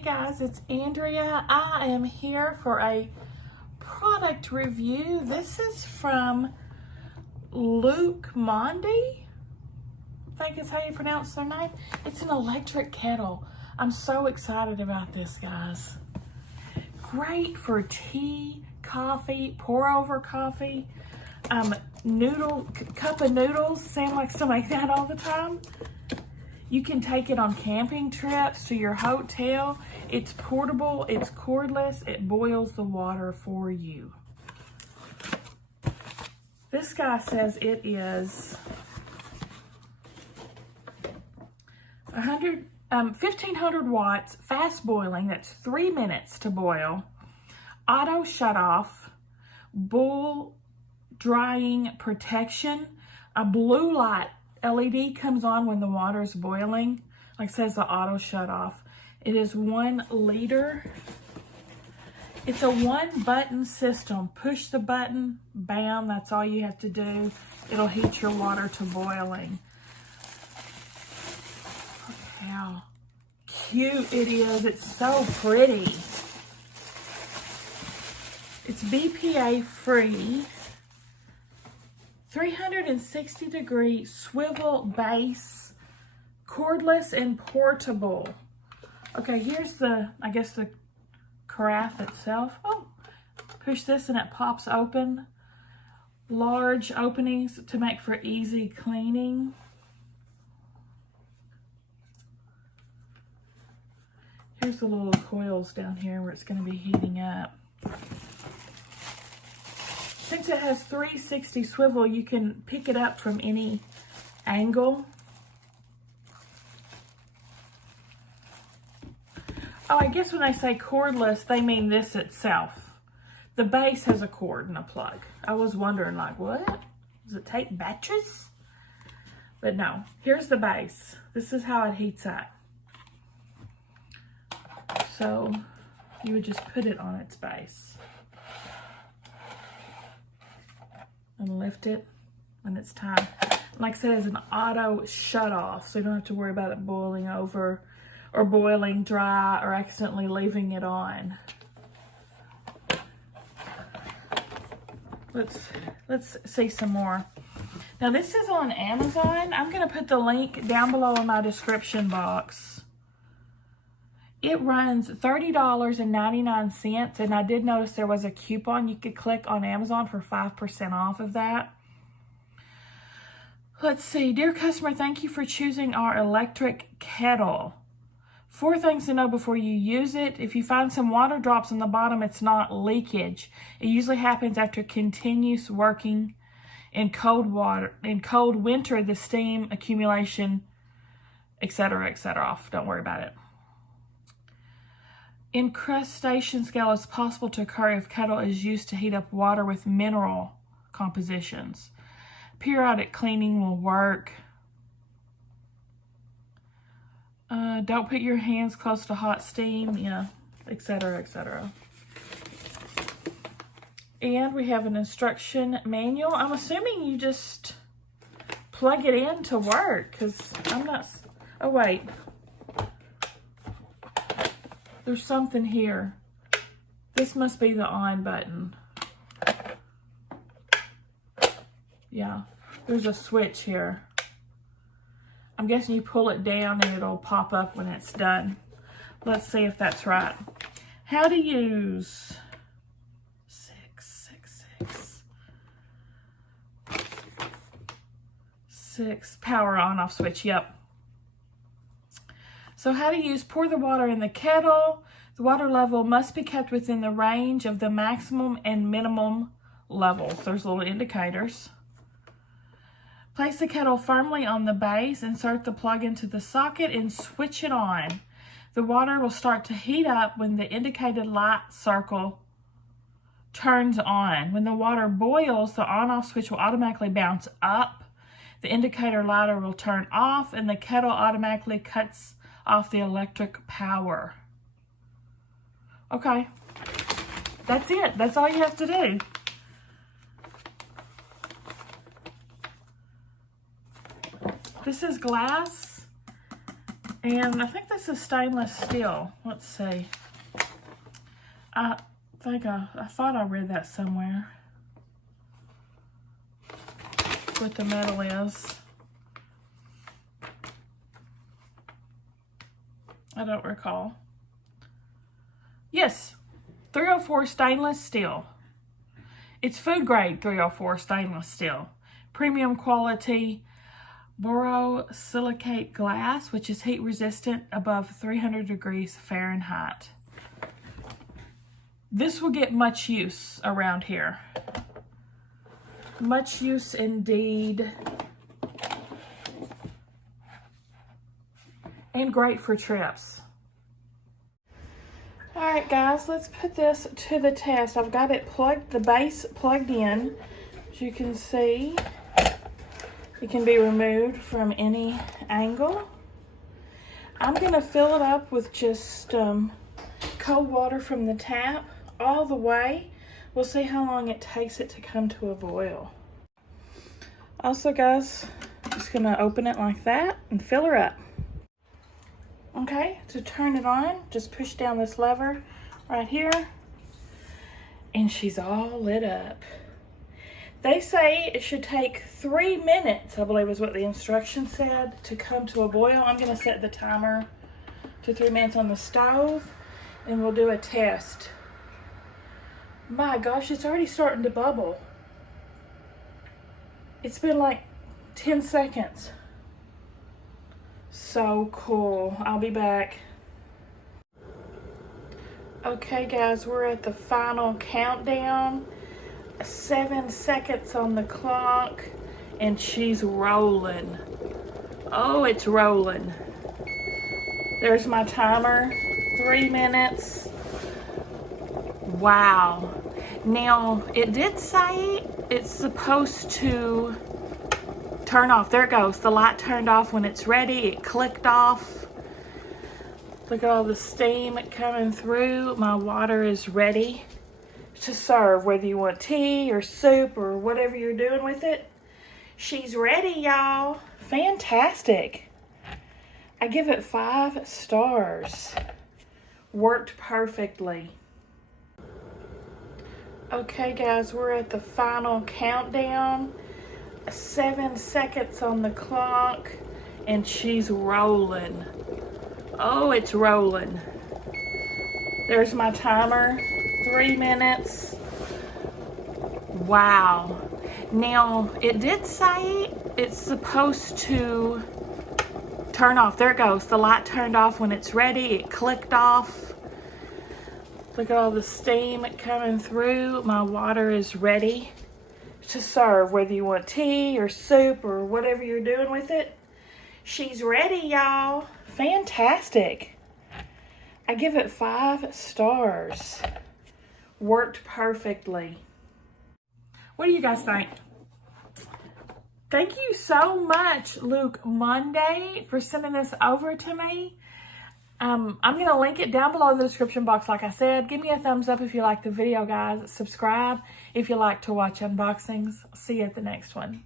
guys, it's Andrea. I am here for a product review. This is from Luukmonde, I think is how you pronounce their name. It's an electric kettle. I'm so excited about this, guys. Great for tea, coffee, pour over coffee, cup of noodles. Sam likes to make that all the time. You can take it on camping trips to your hotel. It's portable, it's cordless, it boils the water for you. This guy says it is 1500 watts, fast boiling, that's 3 minutes to boil, auto shut off, boil drying protection, a blue light LED comes on when the water is boiling. Like it says, the auto shut off. It is 1 liter. It's a 1-button system. Push the button, bam, that's all you have to do. It'll heat your water to boiling. Look how cute it is. It's so pretty. It's BPA free. 360-degree swivel base, cordless and portable. Okay, here's the, I guess the carafe itself. Oh, push this and it pops open. Large openings to make for easy cleaning. Here's the little coils down here where it's going to be heating up. Since it has 360 swivel, you can pick it up from any angle. Oh, I guess when they say cordless, they mean this itself. The base has a cord and a plug. I was wondering, like, what? Does it take batteries? But no, here's the base. This is how it heats up. So you would just put it on its base. And lift it when it's time. Like I said, it's an auto shut off, so you don't have to worry about it boiling over or boiling dry or accidentally leaving it on. Let's see some more. Now this is on Amazon. I'm gonna put the link down below in my description box. It runs $30.99, and I did notice there was a coupon you could click on Amazon for 5% off of that. Let's see. Dear customer, thank you for choosing our electric kettle. 4 things to know before you use it. If you find some water drops on the bottom, it's not leakage. It usually happens after continuous working in cold water. In cold winter, the steam accumulation, etc., off. Don't worry about it. Incrustation scale is possible to occur if kettle is used to heat up water with mineral compositions. Periodic cleaning will work. Don't put your hands close to hot steam, etc. And we have an instruction manual. I'm assuming you just plug it in to work, because I'm not, oh wait. There's something here. This must be the on button. Yeah, there's a switch here. I'm guessing you pull it down and it'll pop up when it's done. Let's see if that's right. How to use 6 power on off switch. Yep. So how to use, pour the water in the kettle. The water level must be kept within the range of the maximum and minimum levels. There's little indicators. Place the kettle firmly on the base, insert the plug into the socket, and switch it on. The water will start to heat up when the indicated light circle turns on. When the water boils, the on-off switch will automatically bounce up. The indicator lighter will turn off, and the kettle automatically cuts off the electric power. Okay, that's it. That's all you have to do. This is glass. And I think this is stainless steel. Let's see. I thought I read that somewhere. What the metal is. I don't recall. Yes, 304 stainless steel. It's food grade 304 stainless steel. Premium quality borosilicate glass, which is heat resistant above 300 degrees Fahrenheit. This will get much use around here. Much use indeed. And great for trips. Alright guys, let's put this to the test. I've got it plugged, the base plugged in. As you can see, it can be removed from any angle. I'm going to fill it up with just cold water from the tap all the way. We'll see how long it takes it to come to a boil. Also guys, just going to open it like that and fill her up. Okay, to turn it on, just push down this lever right here, and she's all lit up. They say it should take 3 minutes, I believe is what the instructions said, to come to a boil. I'm going to set the timer to 3 minutes on the stove, and we'll do a test. My gosh, it's already starting to bubble. It's been like 10 seconds. So cool. I'll be back. Okay guys, we're at the final countdown. 7 seconds on the clock, and she's rolling. Oh, it's rolling. There's my timer. 3 minutes. Wow. Now, it did say it's supposed to turn off. There it goes. The light turned off when it's ready. It clicked off. Look at all the steam coming through. My water is ready to serve, whether you want tea or soup or whatever you're doing with it. She's ready, y'all. Fantastic. I give it 5 stars. Worked perfectly. Okay guys, we're at the final countdown. 7 seconds on the clock, and she's rolling. Oh, it's rolling. There's my timer. 3 minutes. Wow. Now, it did say it's supposed to turn off. There it goes. The light turned off when it's ready. It clicked off. Look at all the steam coming through. My water is ready to serve, whether you want tea or soup or whatever you're doing with it. She's ready, y'all. Fantastic. I give it 5 stars. Worked perfectly. What do you guys think? Thank you so much, Luukmonde, for sending this over to me. I'm going to link it down below in the description box, like I said. Give me a thumbs up if you like the video, guys. Subscribe if you like to watch unboxings. See you at the next one.